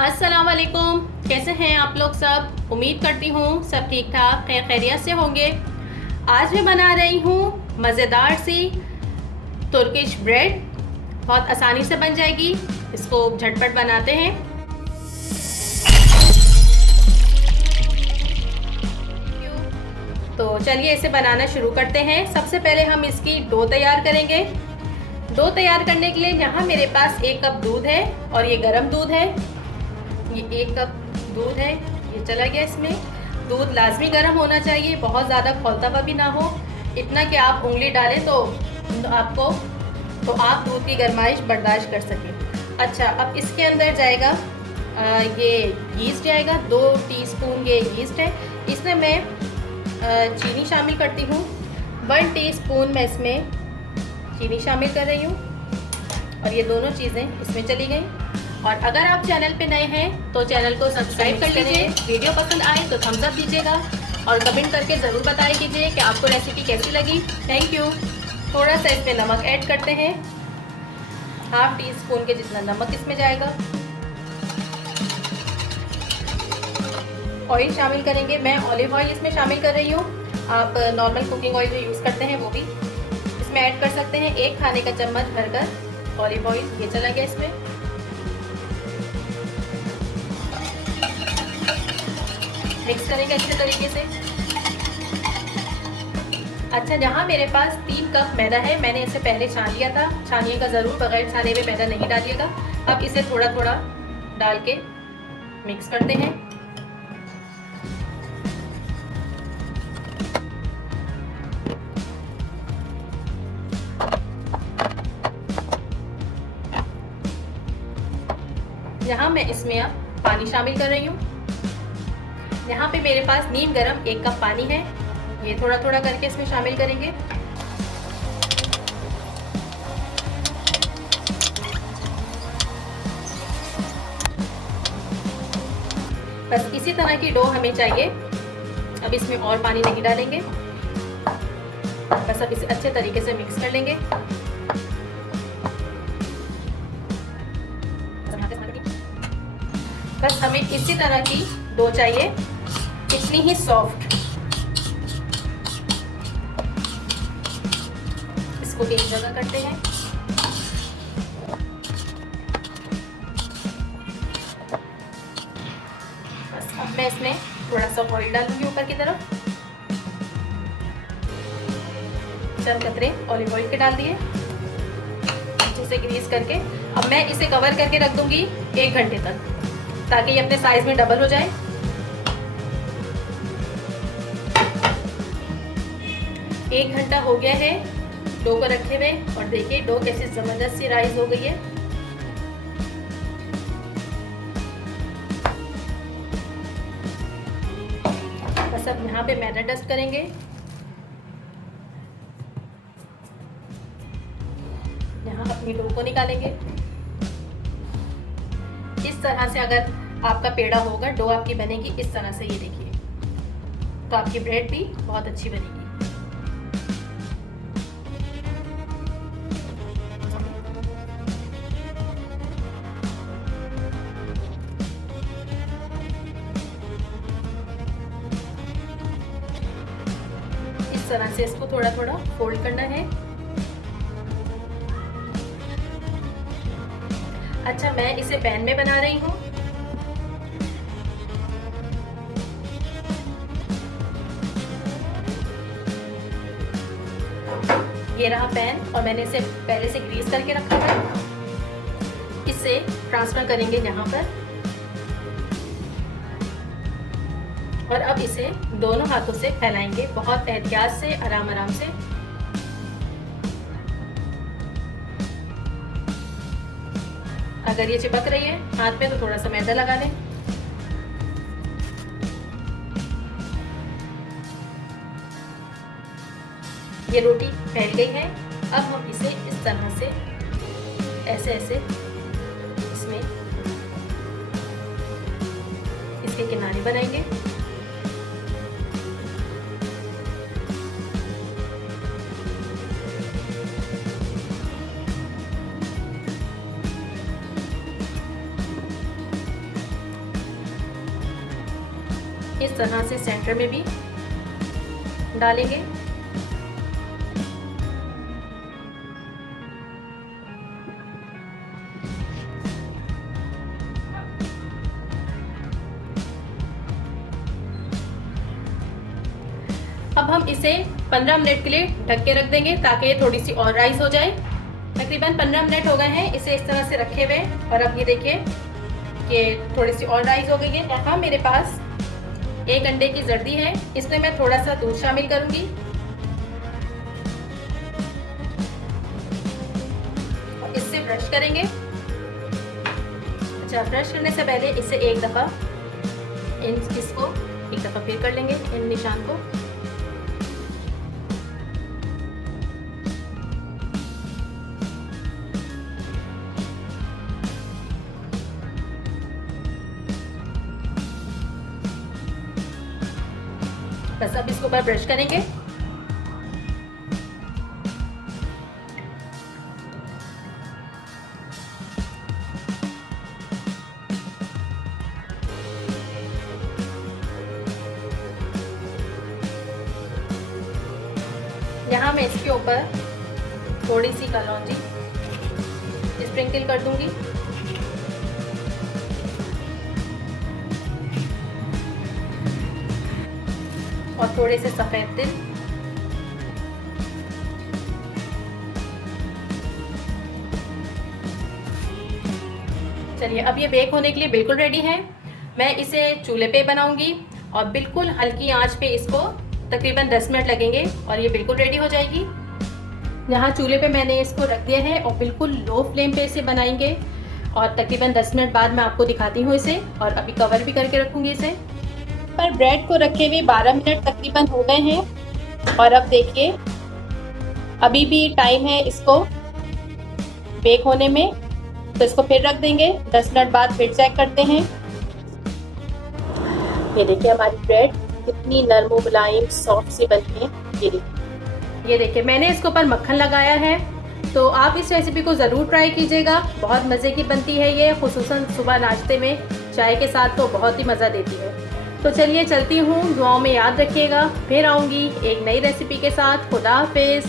अस्सलाम वालेकुम। कैसे हैं आप लोग सब? उम्मीद करती हूँ सब ठीक ठाक खैर खैरियत से होंगे। आज मैं बना रही हूँ मज़ेदार सी तुर्किश ब्रेड। बहुत आसानी से बन जाएगी, इसको झटपट बनाते हैं। तो चलिए इसे बनाना शुरू करते हैं। सबसे पहले हम इसकी डो तैयार करेंगे। डो तैयार करने के लिए यहाँ मेरे पास 1 कप दूध है और ये गर्म दूध है। ये 1 कप दूध है, ये चला गया इसमें। दूध लाजमी गर्म होना चाहिए, बहुत ज़्यादा खौलता हुआ भी ना हो, इतना कि आप उंगली डालें तो आप दूध की गर्माइश बर्दाश्त कर सकें। अच्छा, अब इसके अंदर जाएगा ये यीस्ट जाएगा। 2 टीस्पून ये यीस्ट है। इसमें मैं चीनी शामिल करती हूँ। 1 टीस्पून मैं इसमें चीनी शामिल कर रही हूँ और ये दोनों चीज़ें इसमें चली गई। और अगर आप चैनल पे नए हैं तो चैनल को सब्सक्राइब कर लीजिए। वीडियो पसंद आए तो थम्स अप दीजिएगा और कमेंट करके ज़रूर बताया कीजिए कि आपको रेसिपी कैसी लगी। Thank you. थोड़ा सा इसमें नमक ऐड करते हैं, 1/2 टीस्पून के जितना नमक इसमें जाएगा। ऑयल शामिल करेंगे, मैं ऑलिव ऑयल इसमें शामिल कर रही हूँ। आप नॉर्मल कुकिंग ऑयल जो यूज़ करते हैं वो भी इसमें ऐड कर सकते हैं। 1 खाने का चम्मच भरकर ऑलिव ऑयल ये चला गया इसमें। मिक्स करेंगे अच्छे तरीके से। अच्छा, जहाँ मेरे पास 3 कप मैदा है, मैंने इसे पहले छान लिया था। छानिएगा ज़रूर, बगैर छाने में मैदा नहीं डालिएगा। अब इसे थोड़ा थोड़ा डाल के मिक्स करते हैं। यहाँ मैं इसमें अब पानी शामिल कर रही हूँ। यहाँ पे मेरे पास नीम गरम 1 कप पानी है, ये थोड़ा थोड़ा करके इसमें शामिल करेंगे। बस इसी तरह की डो हमें चाहिए। अब इसमें और पानी नहीं डालेंगे, बस अब इसे अच्छे तरीके से मिक्स कर लेंगे। बस हमें इसी तरह की डो चाहिए, इतनी ही सॉफ्ट। इसको एक जगह करते हैं। बस अब मैं इसमें थोड़ा सा ऑयल डालूंगी ऊपर की तरफ। 4 कतरे ऑलिव ऑयल के डाल दिए, अच्छे से ग्रीस करके। अब मैं इसे कवर करके रख दूंगी 1 घंटे तक, ताकि ये अपने साइज में डबल हो जाए। 1 घंटा हो गया है डो को रखे हुए और देखिए डो कैसी जबरदस्त सी राइज हो गई है। बस अब यहाँ पे मैदा डस्ट करेंगे। यहाँ अपनी डो को निकालेंगे। इस तरह से अगर आपका पेड़ा होगा, डो आपकी बनेगी इस तरह से, ये देखिए, तो आपकी ब्रेड भी बहुत अच्छी बनेगी। इस तरह से इसको थोड़ा थोड़ा फोल्ड करना है। अच्छा, मैं इसे पैन में बना रही हूँ। ये रहा पैन और मैंने इसे पहले से ग्रीस करके रखा है। इसे ट्रांसफर करेंगे यहाँ पर और अब इसे दोनों हाथों से फैलाएंगे, बहुत एहतियात से, आराम आराम से। अगर ये चिपक रही है हाथ में तो थोड़ा सा मैदा लगा लें। ये रोटी फैल गई है। अब हम इसे इस तरह से ऐसे ऐसे इसमें इसके किनारे बनाएंगे। इस तरह से सेंटर में भी डालेंगे। अब हम इसे 15 मिनट के लिए ढक के रख देंगे ताकि ये थोड़ी सी और राइस हो जाए। तकरीबन 15 मिनट हो गए हैं इसे इस तरह से रखे हुए, और अब ये देखिए कि थोड़ी सी और राइस हो गई है। यहाँ मेरे पास एक अंडे की जर्दी है, इसमें मैं थोड़ा सा दूध शामिल करूंगी और इससे ब्रश करेंगे। अच्छा, ब्रश करने से पहले इसे एक दफ़ा इसको एक दफ़ा फिर कर लेंगे इन निशान को। बस अब इसको ऊपर ब्रश करेंगे। यहाँ मैं इसके ऊपर थोड़ी सी कलौंजी स्प्रिंकल कर दूंगी और थोड़े से सफ़ेद तिल। चलिए, अब ये बेक होने के लिए बिल्कुल रेडी है। मैं इसे चूल्हे पे बनाऊंगी और बिल्कुल हल्की आंच पे इसको तकरीबन 10 मिनट लगेंगे और ये बिल्कुल रेडी हो जाएगी। यहाँ चूल्हे पे मैंने इसको रख दिया है और बिल्कुल लो फ्लेम पे इसे बनाएंगे और तकरीबन 10 मिनट बाद मैं आपको दिखाती हूँ इसे, और अभी कवर भी करके रखूँगी इसे। पर ब्रेड को रखे हुए 12 मिनट तकरीबन हो गए हैं और अब देखिए अभी भी टाइम है इसको बेक होने में, तो इसको फिर रख देंगे। 10 मिनट बाद फिर चेक करते हैं। ये देखिए हमारी ब्रेड कितनी नरम मुलायम सॉफ्ट सी बनी है। ये देखिए मैंने इसके ऊपर मक्खन लगाया है, तो आप इस रेसिपी को ज़रूर ट्राई कीजिएगा। बहुत मज़े की बनती है ये, खुसूसन सुबह नाश्ते में चाय के साथ तो बहुत ही मज़ा देती है। तो चलिए चलती हूँ, दुआओं में याद रखिएगा। फिर आऊँगी एक नई रेसिपी के साथ। खुदा हाफिज़।